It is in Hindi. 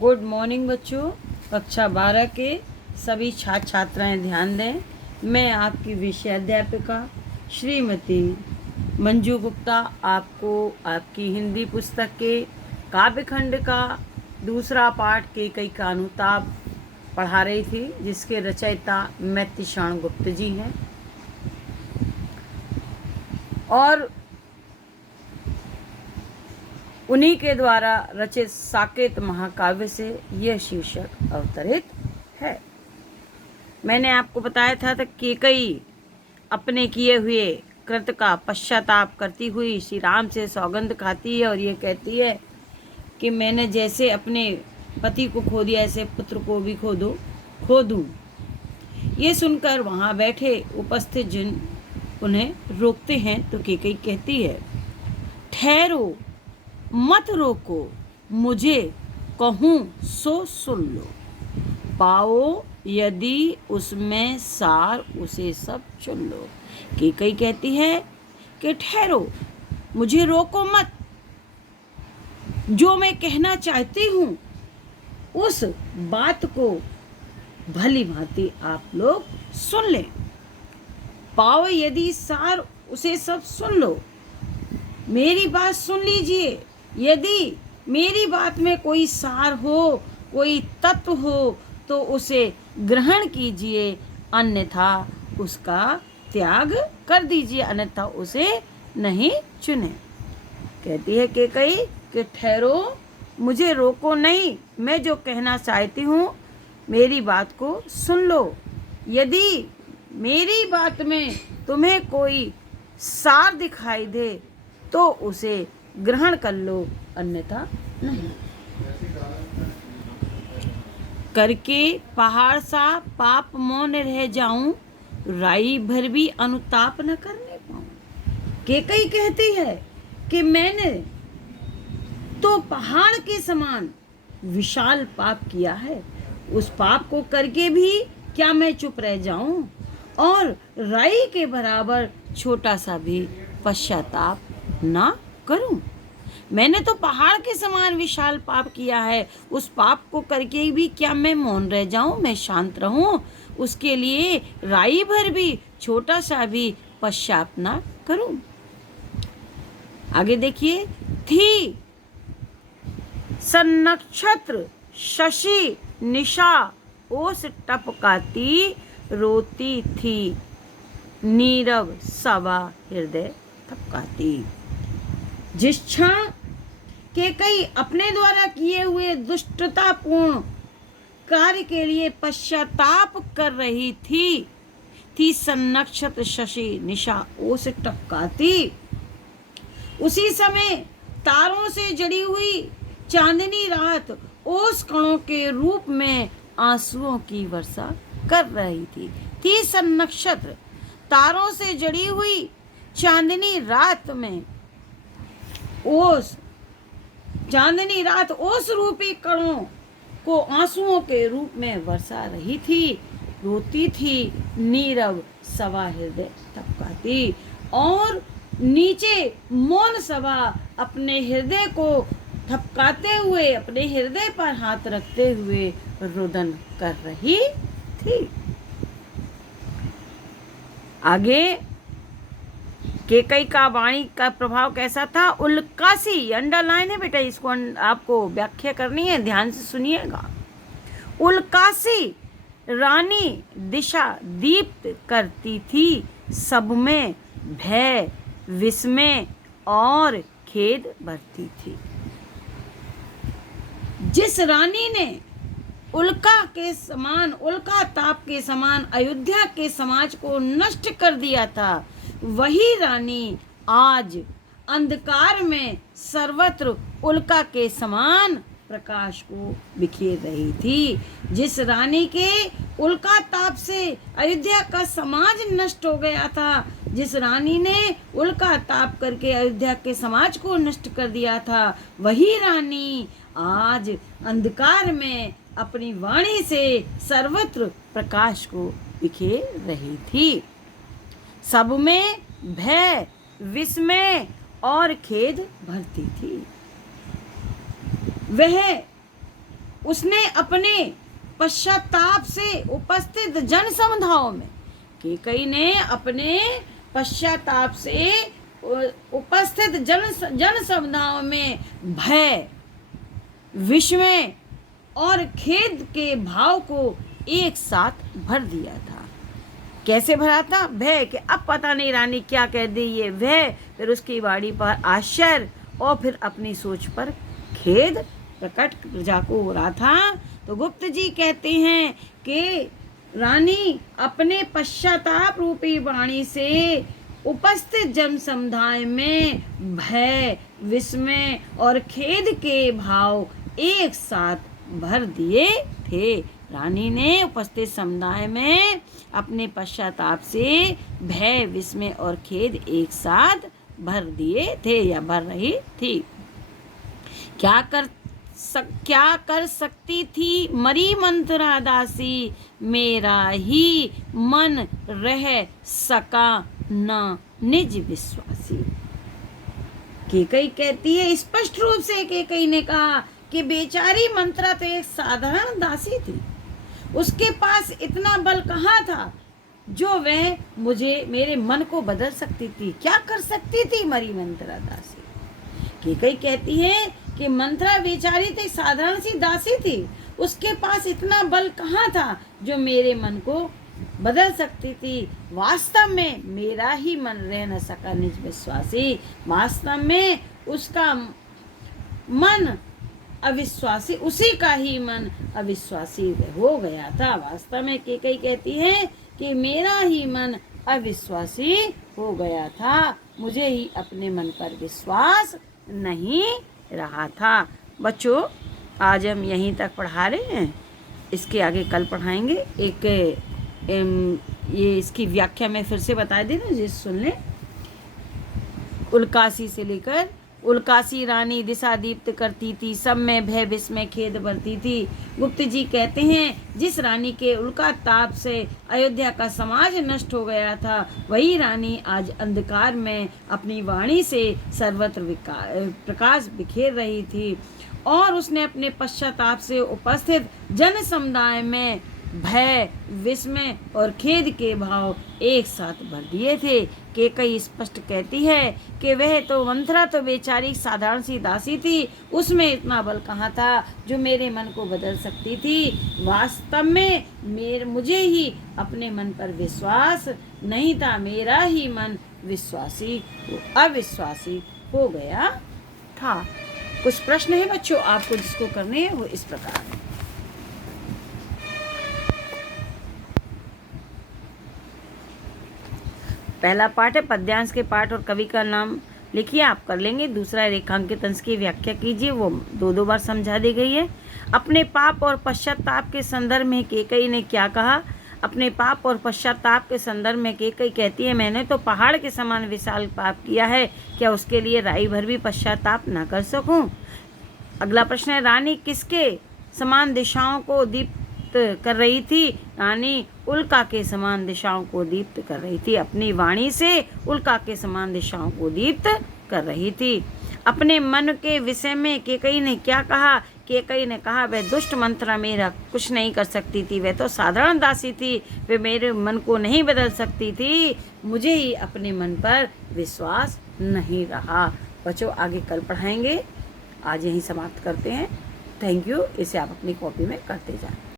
गुड मॉर्निंग बच्चों। कक्षा 12 के सभी छात्र छात्राएं ध्यान दें। मैं आपकी विषय अध्यापिका श्रीमती मंजू गुप्ता आपको आपकी हिंदी पुस्तक के काव्यखंड का दूसरा पाठ केकई का अनुताप पढ़ा रही थी, जिसके रचयिता मैत्तिशाण गुप्त जी हैं। और उन्हीं के द्वारा रचित साकेत महाकाव्य से यह शीर्षक अवतरित है। मैंने आपको बताया था कि केकई अपने किए हुए कृत का पश्चाताप करती हुई श्री राम से सौगंध खाती है और ये कहती है कि मैंने जैसे अपने पति को खो दिया ऐसे पुत्र को भी खो दूं। ये सुनकर वहाँ बैठे उपस्थित जन उन्हें रोकते हैं तो केकई कहती है, ठहरो, मत रोको, मुझे कहूँ सो सुन लो। पाओ यदि उसमें सार उसे सब चुन लो। केकई कहती है कि ठहरो, मुझे रोको मत, जो मैं कहना चाहती हूँ उस बात को भली भांति आप लोग सुन लें। पाओ यदि सार उसे सब सुन लो। मेरी बात सुन लीजिए। यदि मेरी बात में कोई सार हो, कोई तत्व हो तो उसे ग्रहण कीजिए, अन्यथा उसका त्याग कर दीजिए, अन्यथा उसे नहीं चुने। कहती है केकई कि ठहरो, मुझे रोको नहीं, मैं जो कहना चाहती हूँ मेरी बात को सुन लो। यदि मेरी बात में तुम्हें कोई सार दिखाई दे तो उसे ग्रहण कर लो, अन्यथा नहीं। करके पहाड़ सा पाप मौन रह जाऊं, राई भर भी अनुताप न करने पाऊं। केकई कहती है कि मैंने तो पहाड़ के समान विशाल पाप किया है, उस पाप को करके भी क्या मैं चुप रह जाऊं और राई के बराबर छोटा सा भी पश्चाताप ना करूं। मैंने तो पहाड़ के समान विशाल पाप किया है, उस पाप को करके भी क्या मैं मौन रह जाऊं, मैं शांत रहूं, उसके लिए राई भर भी छोटा सा भी पश्चाताप ना करूं। आगे देखिए, थी सन्नक्षत्र शशि निशा ओस टपकाती, रोती थी नीरव सवा हृदय थपकाती। जिस क्षण केकई अपने द्वारा किए हुए दुष्टतापूर्ण कार्य के लिए पश्चाताप कर रही थी सन्नक्षत्र शशि निशा ओस टपकाती। उसी समय तारों से जड़ी हुई चांदनी रात ओस कणों के रूप में आंसुओं की वर्षा कर रही थी सन्नक्षत्र, तारों से जड़ी हुई चांदनी रात में चांदनी रात ओस रूपी कणों को आंसुओं के रूप में वर्षा रही थी, रोती थी नीरव सवा हृदय थपकाती, और नीचे मौन सभा अपने हृदय को थपकाते हुए, अपने हृदय पर हाथ रखते हुए रुदन कर रही थी। आगे केकई का वाणी का प्रभाव कैसा था? उल्कासी, अंडरलाइन है बेटा, इसको आपको व्याख्या करनी है, ध्यान से सुनिएगा। उल्कासी रानी दिशा दीप्त करती थी, सब में भय, विस्मय और खेद भरती थी। जिस रानी ने उल्का ताप के समान अयोध्या के समाज को नष्ट कर दिया था, वही रानी आज अंधकार में सर्वत्र उल्का के समान प्रकाश को बिखेर रही थी। जिस रानी के उल्का ताप से अयोध्या का समाज नष्ट हो गया था, जिस रानी ने उल्का ताप करके अयोध्या के समाज को नष्ट कर दिया था, वही रानी आज अंधकार में अपनी वाणी से सर्वत्र प्रकाश को बिखेर रही थी। सब में भय, विस्मय और खेद भरती थी। वह उसने अपने पश्चाताप से उपस्थित जन समुदायों में, कैकई ने अपने पश्चाताप से उपस्थित जन समुदायों में भय, विस्मय और खेद के भाव को एक साथ भर दिया था। कैसे भरा था? भय कि अब पता नहीं रानी क्या कह दी, ये भय, फिर उसकी वाणी पर आश्चर्य और फिर अपनी सोच पर खेद प्रकट प्रजा को हो रहा था। तो गुप्त जी कहते हैं कि रानी अपने पश्चाताप रूपी वाणी से उपस्थित जन समुदाय में भय, विस्मय और खेद के भाव एक साथ भर दिए थे। रानी ने उपस्थित समुदाय में अपने पश्चाताप से भय, विस्मय और खेद एक साथ भर दिए थे या भर रही थी। क्या कर सकती थी मरी मंत्रा दासी, मेरा ही मन रह सका न निज विश्वासी। कैकई कहती है, स्पष्ट रूप से कैकई ने कहा कि बेचारी मंत्रा तो एक साधारण दासी थी, उसके पास इतना बल कहाँ था जो वह मेरे मन को बदल सकती थी। क्या कर सकती थी मरी मंत्रा दासी? कैकई कहती है कि मंत्रा बेचारी तो एक साधारण सी दासी थी, उसके पास इतना बल कहाँ था जो मेरे मन को बदल सकती थी। वास्तव में मेरा ही मन रह न सका निज विश्वासी। वास्तव में उसका मन अविश्वासी, उसी का ही मन अविश्वासी हो गया था। वास्तव में कैकई कहती है कि मेरा ही मन अविश्वासी हो गया था, मुझे ही अपने मन पर विश्वास नहीं रहा था। बच्चों, आज हम यहीं तक पढ़ा रहे हैं, इसके आगे कल पढ़ाएंगे। ये इसकी व्याख्या मैं फिर से बता देना, जिस सुन लें। उल्कासी से लेकर, उल्कासी रानी दिशा दीप्त करती थी, सब में भय, विस्मय, खेद भरती थी। गुप्त जी कहते हैं, जिस रानी के उल्का ताप से अयोध्या का समाज नष्ट हो गया था, वही रानी आज अंधकार में अपनी वाणी से सर्वत्र प्रकाश बिखेर रही थी। और उसने अपने पश्चाताप से उपस्थित जन समुदाय में भय, विस्मय और खेद के भाव एक साथ भर दिए थे। कैकई स्पष्ट कहती है कि वह तो मंत्रा तो बेचारी साधारण सी दासी थी, उसमें इतना बल कहाँ था जो मेरे मन को बदल सकती थी। वास्तव में मुझे ही अपने मन पर विश्वास नहीं था, मेरा ही मन अविश्वासी हो गया था। कुछ प्रश्न है बच्चों आपको जिसको करने हैं, वो इस प्रकार है। पहला पाठ है पद्यांश के पाठ और कवि का नाम लिखिए, आप कर लेंगे। दूसरा रेखांकित अंश की व्याख्या कीजिए, वो दो बार समझा दी गई है। अपने पाप और पश्चाताप के संदर्भ में कैकई ने क्या कहा? अपने पाप और पश्चाताप के संदर्भ में कैकई कहती है, मैंने तो पहाड़ के समान विशाल पाप किया है, क्या उसके लिए राई भर भी पश्चाताप न कर सकूं? अगला प्रश्न है, रानी किसके समान दिशाओं को दीप्त कर रही थी? रानी उल्का के समान दिशाओं को दीप्त कर रही थी, अपनी वाणी से उल्का के समान दिशाओं को दीप्त कर रही थी। अपने मन के विषय में कैकई ने क्या कहा? कैकई ने कहा, वह दुष्ट मंत्रा मेरा कुछ नहीं कर सकती थी, वह तो साधारण दासी थी, वह मेरे मन को नहीं बदल सकती थी, मुझे ही अपने मन पर विश्वास नहीं रहा। बच्चों, आगे कल पढ़ाएंगे, आज यहीं समाप्त करते हैं। Thank you. इसे आप अपनी कॉपी में करते जाएं।